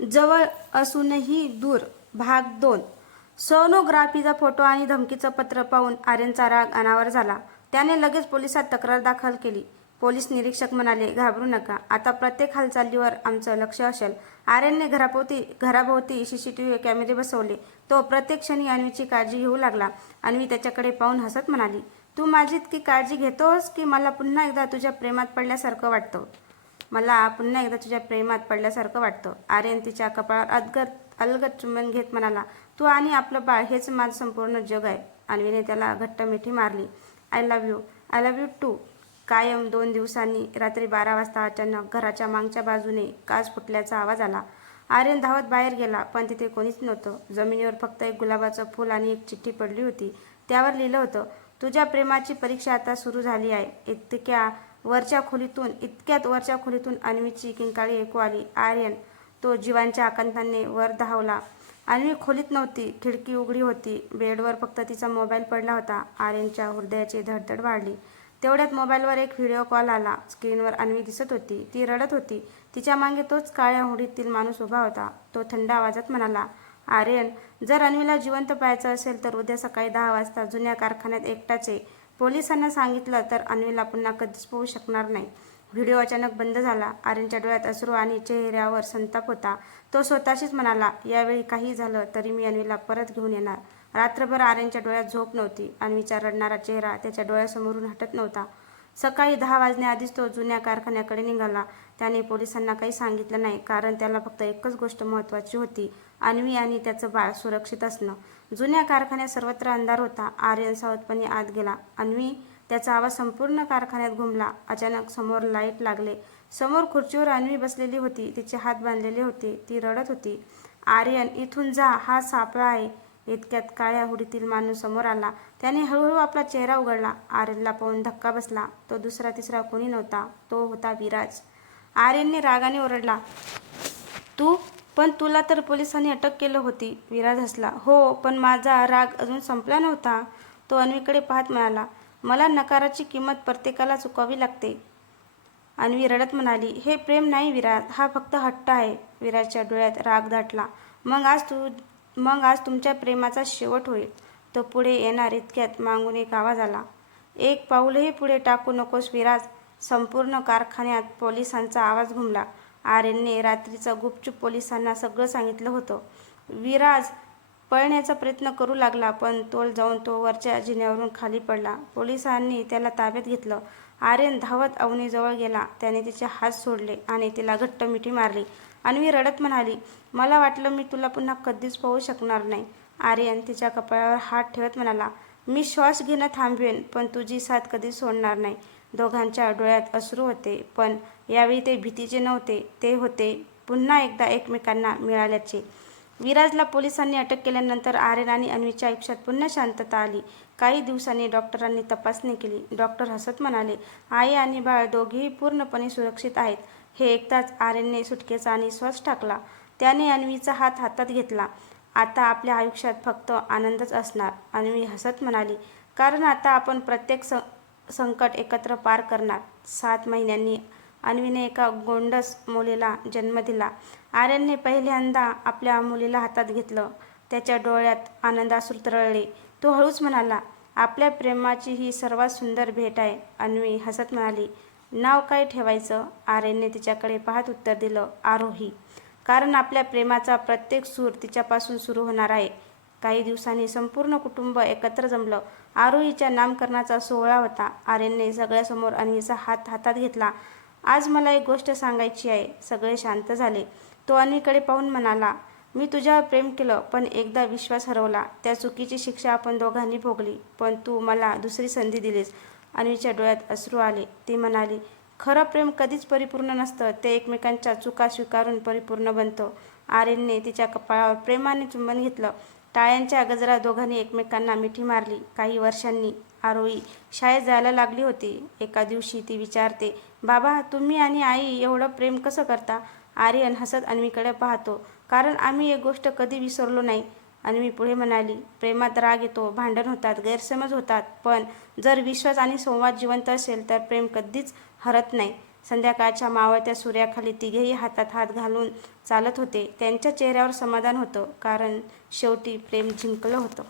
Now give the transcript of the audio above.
जवळ असूनही दूर भाग 2. सोनोग्राफीचा फोटो आणि धमकीचं पत्र पाहून आर्यनचा राग अनावर झाला. त्याने लगेच पोलिसात तक्रार दाखल केली. पोलीस निरीक्षक म्हणाले, घाबरू नका, आता प्रत्येक हालचालीवर आमचं लक्ष असेल. आर्यनने घराभोवती सीसीटीव्ही कॅमेरे बसवले. तो प्रत्येक क्षणी अन्वीची काळजी घेऊ लागला. अन्वी त्याच्याकडे पाहून हसत म्हणाली, तू माझी इतकी काळजी घेतोस की मला पुन्हा एकदा तुझ्या प्रेमात पडल्यासारखं वाटतं. आर्यन तिच्या कपाळावर अलगद चुंबन घेत म्हणाला, तू आणि आपलं बाळ हेच माझं संपूर्ण जग आहे. अन्वीने त्याला घट्ट मिठी मारली. I love you too. कायम 2 दिवसांनी रात्री 12 वाजता अचानक घराच्या मागच्या बाजूने काच फुटल्याचा आवाज आला. आर्यन धावत बाहेर गेला, पण तिथे कोणीच नव्हतं. जमिनीवर फक्त एक गुलाबाचं फूल आणि एक चिठ्ठी पडली होती. त्यावर लिहिलं होतं, तुझ्या प्रेमाची परीक्षा आता सुरू झाली आहे. इतक्यात वरच्या खोलीतून अन्वीची किंकाळी ऐकू आली. आर्यन तो जीवांच्या आकांताने वर धावला. अन्वी खोलीत नव्हती. खिडकी उघडी होती. बेडवर फक्त तिचा मोबाईल पडला होता. आर्यनच्या हृदयाची धडधड वाढली. तेवढ्यात मोबाईलवर एक व्हिडिओ कॉल आला. स्क्रीनवर अन्वी दिसत होती. ती रडत होती. तिच्या मागे तोच काळ्या हुडीतील माणूस उभा होता. तो थंड आवाजात म्हणाला, आर्यन, जर अन्वीला जिवंत पाहायचं असेल तर उद्या सकाळी 10 वाजता जुन्या कारखान्यात एकटाच ये. पोलिसांना सांगितलं तर अन्वीला पुन्हा कधीच पाहू शकणार नाही. व्हिडिओ अचानक बंद झाला. आर्यनच्या डोळ्यात अश्रू आणि चेहऱ्यावर संताप होता. तो स्वतःशीच म्हणाला, यावेळी काही झालं तरी मी अन्वीला परत घेऊन येणार. रात्रभर आर्यनच्या डोळ्यात झोप नव्हती. अन्वीचा रडणारा चेहरा त्याच्या डोळ्यासमोरून हटत नव्हता. सकाळी 10 वाजण्याआधीच तो जुन्या कारखान्याकडे निघाला. त्याने पोलिसांना काही सांगितलं नाही, कारण त्याला फक्त एकच गोष्ट महत्त्वाची होती, अन्वी आणि त्याचं बाळ सुरक्षित असणं. जुन्या कारखान्यात सर्वत्र अंधार होता. आर्यन सावधपणे आत गेला. अन्वी, त्याचा आवाज संपूर्ण कारखान्यात घुमला. अचानक समोर लाईट लागले. समोर खुर्चीवर अन्वी बसलेली होती. तिचे हात बांधलेले होते. ती रडत होती. आर्यन, इथून जा, हा सापळा आहे. इतक्यात काळ्या हुडीतील माणूस समोर आला. त्याने हळूहळू आपला चेहरा उघडला. आर्यनला पाहून धक्का बसला. तो दुसरा तिसरा कोणी नव्हता. तो होता विराज. आर्यनने रागाने ओरडला, तू? पण तुला तर पोलिसांनी अटक केलं होती. विराज हसला, हो, पण माझा राग अजून संपला नव्हता. तो अन्वीकडे पाहत म्हणाला, मला नकाराची किंमत प्रत्येकाला चुकवावी लागते. अन्वी रडत म्हणाली, हे प्रेम नाही विराज, हा फक्त हट्ट आहे. विराजच्या डोळ्यात राग दाटला. मग आज तुमच्या प्रेमाचा शेवट होईल. तो पुढे येणार इतक्यात मागून एक आवाज आला, एक पाऊलही पुढे टाकू नकोस विराज. संपूर्ण कारखान्यात पोलिसांचा आवाज घुमला. आर्यनने रात्रीचं गुपचूप पोलिसांना सगळं सांगितलं होतं. विराज पळण्याचा प्रयत्न करू लागला, पण तोल जाऊन तो वरच्या जिन्यावरून खाली पडला. पोलिसांनी त्याला ताब्यात घेतलं. आर्यन धावत अवनीजवळ गेला. त्याने तिचे हात सोडले आणि तिला घट्ट मिठी मारली. अन्वी रडत म्हणाली, मला वाटलं मी तुला पुन्हा कधीच पाहू शकणार नाही. आर्यन तिच्या कपाळावर हात ठेवत म्हणाला, मी श्वास घेणं थांबवेन, पण तुझी साथ कधीच सोडणार नाही. दोघांच्या डोळ्यात अश्रू होते, पण यावेळी ते भीतीचे नव्हते. ते होते पुन्हा एकदा एकमेकांना मिळाल्याचे. विराजला पोलिसांनी अटक केल्यानंतर आर्यन आणि अन्वीच्या आयुष्यात पुन्हा शांतता आली. काही दिवसांनी डॉक्टरांनी तपासणी केली. डॉक्टर हसत म्हणाले, आई आणि बाळ दोघेही पूर्णपणे सुरक्षित आहेत. हे ऐकताच आर्यनने सुटकेचा निश्वास टाकला. त्याने अन्वीचा हात हातात घेतला. आता आपल्या आयुष्यात फक्त आनंदच असणार. अन्वी हसत म्हणाली, कारण आता आपण प्रत्येक संकट एकत्र पार करणार. 7 महिन्यांनी अन्वीने एका गोंडस मुलीला जन्म दिला. आर्यनने पहिल्यांदा आपल्या मुलीला हातात घेतलं. त्याच्या डोळ्यात आनंदाश्रू तरळले. तो हळूच म्हणाला, आपल्या प्रेमाची ही सर्वात सुंदर भेट आहे. अन्वी हसत म्हणाली, नाव काय ठेवायचं? आर्यनने तिच्याकडे पाहत उत्तर दिलं, आरोही. कारण आपल्या प्रेमाचा प्रत्येक सूर तिच्यापासून सुरू होणार आहे. काही दिवसांनी संपूर्ण कुटुंब एकत्र जमलं. आरोहीच्या नामकरणाचा सोहळा होता. आर्यनने सगळ्यासमोर अन्वीचा हात हातात घेतला. आज मला एक गोष्ट सांगायची आहे. सगळे शांत झाले. तो अन्वीकडे पाहून म्हणाला, मी तुझ्यावर प्रेम केलं, पण एकदा विश्वास हरवला. त्या चुकीची शिक्षा आपण दोघांनी भोगली, पण तू मला दुसरी संधी दिलीस. अन्वीच्या डोळ्यात अश्रू आले. ती म्हणाली, खरं प्रेम कधीच परिपूर्ण नसतं, ते एकमेकांच्या चुका स्वीकारून परिपूर्ण बनतं. आर्यनने तिच्या कपाळावर प्रेमाने चुंबन घेतलं. टाळ्यांच्या गजरात दोघांनी एकमेकांना मिठी मारली. काही वर्षांनी आरोही शाळेत जायला लागली होती. एका दिवशी ती विचारते, बाबा, तुम्ही आणि आई एवढं प्रेम कसं करता? आर्यन हसत अन्वीकडे पाहतो, कारण आम्ही एक गोष्ट कधी विसरलो नाही. अन्वी पुढे म्हणाली, प्रेमात राग येतो, भांडण होतात, गैरसमज होतात, पण जर विश्वास आणि संवाद जिवंत असेल तर प्रेम कधीच हरत नाही. संध्याकाळच्या मावळत्या सूर्याखाली तिघेही हातात हात घालून चालत होते. त्यांच्या चेहऱ्यावर समाधान होतं, कारण शेवटी प्रेम जिंकलं होतं.